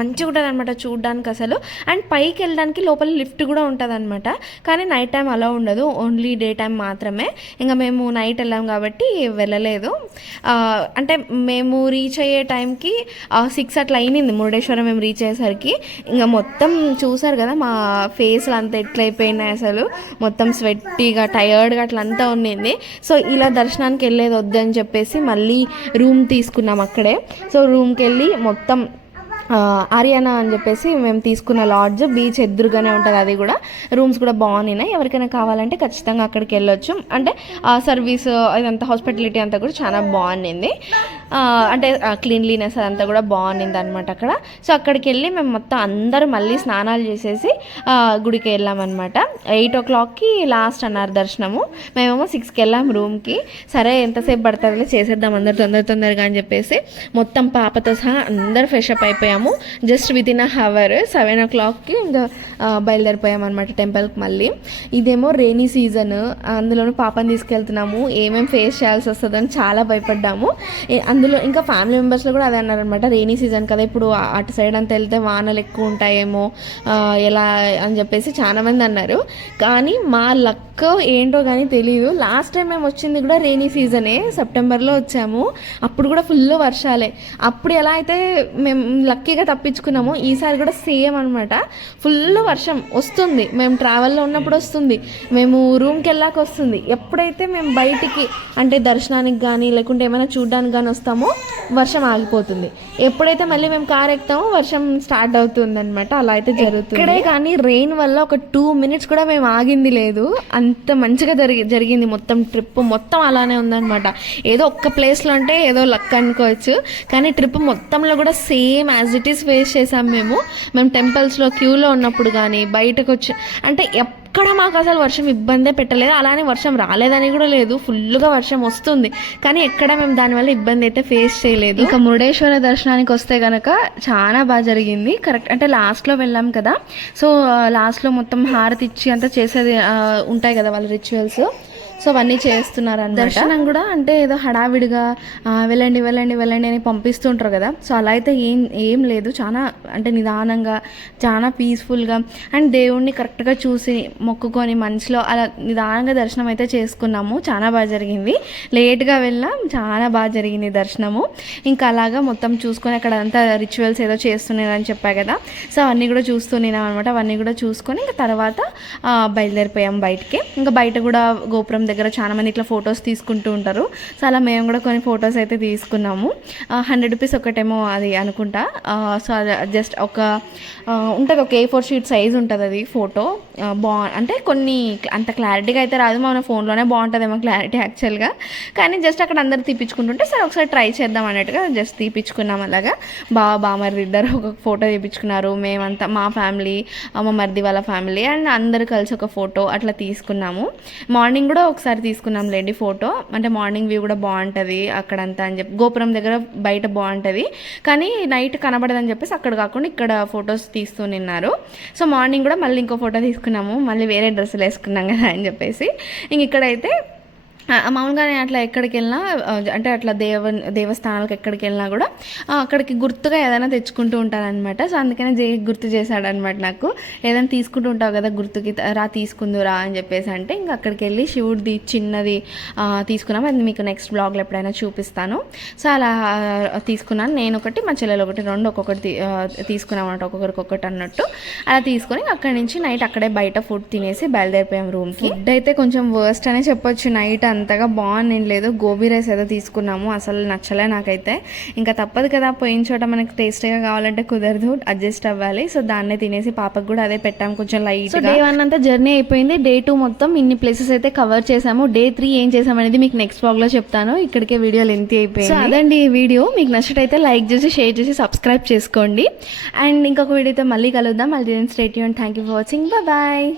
మంచిగా ఉంటుంది అనమాట చూడడానికి అసలు. అండ్ పైకి వెళ్ళడానికి లోపల లిఫ్ట్ కూడా ఉంటుంది అనమాట. కానీ నైట్ టైం అలా ఉండదు, ఓన్లీ డే టైం మాత్రమే. ఇంకా మేము నైట్ వెళ్ళాం కాబట్టి వెళ్ళలేదు. అంటే మేము రీచ్ అయ్యే టైంకి 6 అట్లా అయింది మురుడేశ్వరం మేము రీచ్ అయ్యేసరికి. ఇంకా మొత్తం చూసారు కదా మా ఫేస్లు అంతా ఎట్లయిపోయినాయి అసలు, మొత్తం స్వెట్టీగా టయర్డ్గా అట్లా అంతా ఉన్నింది. సో ఇలా దర్శనానికి వెళ్ళేది వద్దని చెప్పేసి మళ్ళీ రూమ్ తీసుకున్నాం అక్కడే. సో రూమ్కి వెళ్ళి మొత్తం ఆర్యానా అని చెప్పేసి మేము తీసుకున్న లాడ్జ్ బీచ్ ఎదురుగానే ఉంటుంది. అది కూడా రూమ్స్ కూడా బాగున్నాయి. ఎవరికైనా కావాలంటే ఖచ్చితంగా అక్కడికి వెళ్ళొచ్చు. అంటే సర్వీస్ ఇదంతా హాస్పిటాలిటీ అంతా కూడా చాలా బాగుంది. అంటే క్లీన్లీనెస్ అదంతా కూడా బాగుంది అనమాట అక్కడ. సో అక్కడికి వెళ్ళి మేము మొత్తం అందరూ మళ్ళీ స్నానాలు చేసేసి గుడికి వెళ్ళామన్నమాట. 8 o'clockకి లాస్ట్ అన్నారు దర్శనము. మేమేమో 6కి వెళ్ళాం రూమ్కి. సరే ఎంతసేపు పడుతుందో చేసేద్దాం అందరు తొందరగా అని చెప్పేసి మొత్తం పాపతో సహా అందరు ఫ్రెష్ అప్ అయిపోయాము. జస్ట్ వితిన్ అ హవర్ 7 o'clockకి ఇంకా బయలుదేరిపోయాం అనమాట టెంపుల్కి మళ్ళీ. ఇదేమో రెయినీ సీజన్, అందులోనూ పాపని తీసుకెళ్తున్నాము, ఏమేమి ఫేస్ చేయాల్సి వస్తుందని చాలా భయపడ్డాము. అందులో ఇంకా ఫ్యామిలీ మెంబర్స్లో కూడా అదే అన్నారనమాట, రెయినీ సీజన్ కదా ఇప్పుడు అటు సైడ్ అంతా వెళ్తే వానలు ఎక్కువ ఉంటాయేమో ఎలా అని చెప్పేసి చాలా మంది అన్నారు. కానీ మా లక్ ఏంటో కానీ తెలియదు, లాస్ట్ టైం మేము వచ్చింది కూడా రెయినీ సీజనే, సెప్టెంబర్లో వచ్చాము. అప్పుడు కూడా ఫుల్ వర్షాలే. అప్పుడు ఎలా అయితే మేము లక్కీగా తప్పించుకున్నామో ఈసారి కూడా సేమ్ అనమాట. ఫుల్ వర్షం వస్తుంది, మేము ట్రావెల్లో ఉన్నప్పుడు వస్తుంది, మేము రూమ్కి వెళ్ళాక వస్తుంది. ఎప్పుడైతే మేము బయటికి అంటే దర్శనానికి కానీ లేకుంటే ఏమైనా చూడడానికి కానీ వస్తామో వర్షం ఆగిపోతుంది. ఎప్పుడైతే మళ్ళీ మేము కార్ ఎక్కుతామో వర్షం స్టార్ట్ అవుతుంది అనమాట. అలా అయితే జరుగుతుంది. ఇక్కడే కానీ రెయిన్ వల్ల ఒక 2 minutes కూడా మేము ఆగింది లేదు. అంత మంచిగా జరిగింది మొత్తం ట్రిప్ మొత్తం అలానే ఉందన్నమాట. ఏదో ఒక్క ప్లేస్లో అంటే ఏదో లక్ అనుకోవచ్చు, కానీ ట్రిప్ మొత్తంలో కూడా same as it is face చేసాం మేము టెంపుల్స్లో క్యూలో ఉన్నప్పుడు కానీ బయటకు వచ్చి అంటే ఎక్కడ మాకు అసలు వర్షం ఇబ్బందే పెట్టలేదు. అలానే వర్షం రాలేదని కూడా లేదు, ఫుల్గా వర్షం వస్తుంది, కానీ ఎక్కడ మేము దానివల్ల ఇబ్బంది అయితే ఫేస్ చేయలేదు. ఇంకా మురుడేశ్వర దర్శనానికి వస్తే కనుక చాలా బాగా జరిగింది. కరెక్ట్ అంటే లాస్ట్లో వెళ్ళాం కదా, సో లాస్ట్లో మొత్తం హారతి ఇచ్చి అంతా చేసేది ఉంటాయి కదా వాళ్ళ రిచువల్స్, సో అవన్నీ చేస్తున్నారు అన్నమాట. దర్శనం కూడా అంటే ఏదో హడావిడిగా వెళ్ళండి వెళ్ళండి వెళ్ళండి అని పంపిస్తుంటారు కదా, సో అలా అయితే ఏం లేదు. చాలా అంటే నిదానంగా చాలా పీస్ఫుల్గా అండ్ దేవుణ్ణి కరెక్ట్గా చూసి మొక్కుకొని మనసులో అలా నిదానంగా దర్శనం అయితే చేసుకున్నాము. చాలా బాగా జరిగింది. లేట్గా వెళ్ళాం, చాలా బాగా జరిగింది దర్శనము. ఇంకా అలాగా మొత్తం చూసుకొని అక్కడ అంతా రిచువల్స్ ఏదో చేస్తున్నారని చెప్పా కదా, సో అవన్నీ కూడా చూస్తున్నాం అనమాట. అవన్నీ కూడా చూసుకొని ఇంకా తర్వాత బయలుదేరిపోయాం బయటికి. ఇంకా బయట కూడా గోపురం దగ్గర చాలా మంది ఇట్లా ఫొటోస్ తీసుకుంటూ ఉంటారు, సో అలా మేము కూడా కొన్ని ఫొటోస్ అయితే తీసుకున్నాము. 100 rupees ఒకటేమో అది అనుకుంటా. సో అది జస్ట్ ఒక ఉంటుంది, ఒక A4 sheet సైజ్ ఉంటుంది అది ఫోటో. అంటే కొన్ని అంత క్లారిటీగా అయితే రాదు, మన ఫోన్లోనే బాగుంటుందేమో క్లారిటీ యాక్చువల్గా, కానీ జస్ట్ అక్కడ అందరు తీపించుకుంటుంటే సరే ఒకసారి ట్రై చేద్దాం అన్నట్టుగా జస్ట్ తీపించుకున్నాం. అలాగా బామర్ది ఇద్దరు ఒక ఫోటో తీపించుకున్నారు, మేమంతా మా ఫ్యామిలీ మా మర్ది వాళ్ళ ఫ్యామిలీ అండ్ అందరు కలిసి ఒక ఫోటో అట్లా తీసుకున్నాము. మార్నింగ్ కూడా ఒకసారి తీసుకున్నాం లేండి ఫోటో, అంటే మార్నింగ్ వ్యూ కూడా బాగుంటుంది అక్కడంతా అని చెప్పి, గోపురం దగ్గర బయట బాగుంటుంది కానీ నైట్ కనబడదని చెప్పేసి అక్కడ కాకుండా ఇక్కడ ఫొటోస్ తీస్తూ నిన్నారు. సో మార్నింగ్ కూడా మళ్ళీ ఇంకో ఫోటో తీసుకున్నాము, మళ్ళీ వేరే డ్రెస్సులు వేసుకున్నాం కదా అని చెప్పేసి. ఇంక ఇక్కడైతే మామూలుగానే అట్లా ఎక్కడికి వెళ్ళినా అంటే అట్లా దేవస్థానాలకు ఎక్కడికి వెళ్ళినా కూడా అక్కడికి గుర్తుగా ఏదైనా తెచ్చుకుంటూ ఉంటారనమాట. సో అందుకనే గుర్తు చేశాడనమాట నాకు, ఏదైనా తీసుకుంటూ ఉంటావు కదా గుర్తుకి తీసుకుందురా అని చెప్పేసి. అంటే ఇంకా అక్కడికి వెళ్ళి శివుడిది చిన్నది తీసుకున్నాము, అది మీకు నెక్స్ట్ బ్లాగ్లో ఎప్పుడైనా చూపిస్తాను. సో అలా తీసుకున్నాను నేను ఒకటి, మా చెల్లెలు ఒకటి, రెండు ఒక్కొక్కటి తీసుకున్నాం అన్నట్టు, ఒక్కొక్కటి అన్నట్టు. అలా తీసుకొని అక్కడి నుంచి నైట్ అక్కడే బయట ఫుడ్ తినేసి బయలుదేరిపోయాం రూమ్కి. ఫుడ్ అయితే కొంచెం వర్స్ట్ అనే చెప్పొచ్చు, నైట్ అంతగా బాగుంది లేదు. గోబీ రైస్ ఏదో తీసుకున్నాము, అసలు నచ్చలే నాకైతే. ఇంకా తప్పదు కదా, పోయిన చోట మనకి టేస్టీగా కావాలంటే కుదరదు, అడ్జస్ట్ అవ్వాలి. సో దాన్నే తినేసి పాపకు కూడా అదే పెట్టాము కొంచెం లైట్. డే 1 అంతా జర్నీ అయిపోయింది. డే 2 మొత్తం ఇన్ని ప్లేసెస్ అయితే కవర్ చేసాము. డే 3 ఏం చేసామనేది మీకు నెక్స్ట్ వ్లాగ్లో చెప్తాను. ఇక్కడికే వీడియో లెంత్ అయిపోయింది. సో అదండి ఈ వీడియో. మీకు నచ్చినట్టయితే లైక్ చేసి షేర్ చేసి సబ్స్క్రైబ్ చేసుకోండి. అండ్ ఇంకొక వీడియోతో మళ్ళీ కలుద్దాం. మళ్ళీ stay tuned. Thank you for watching. Bye.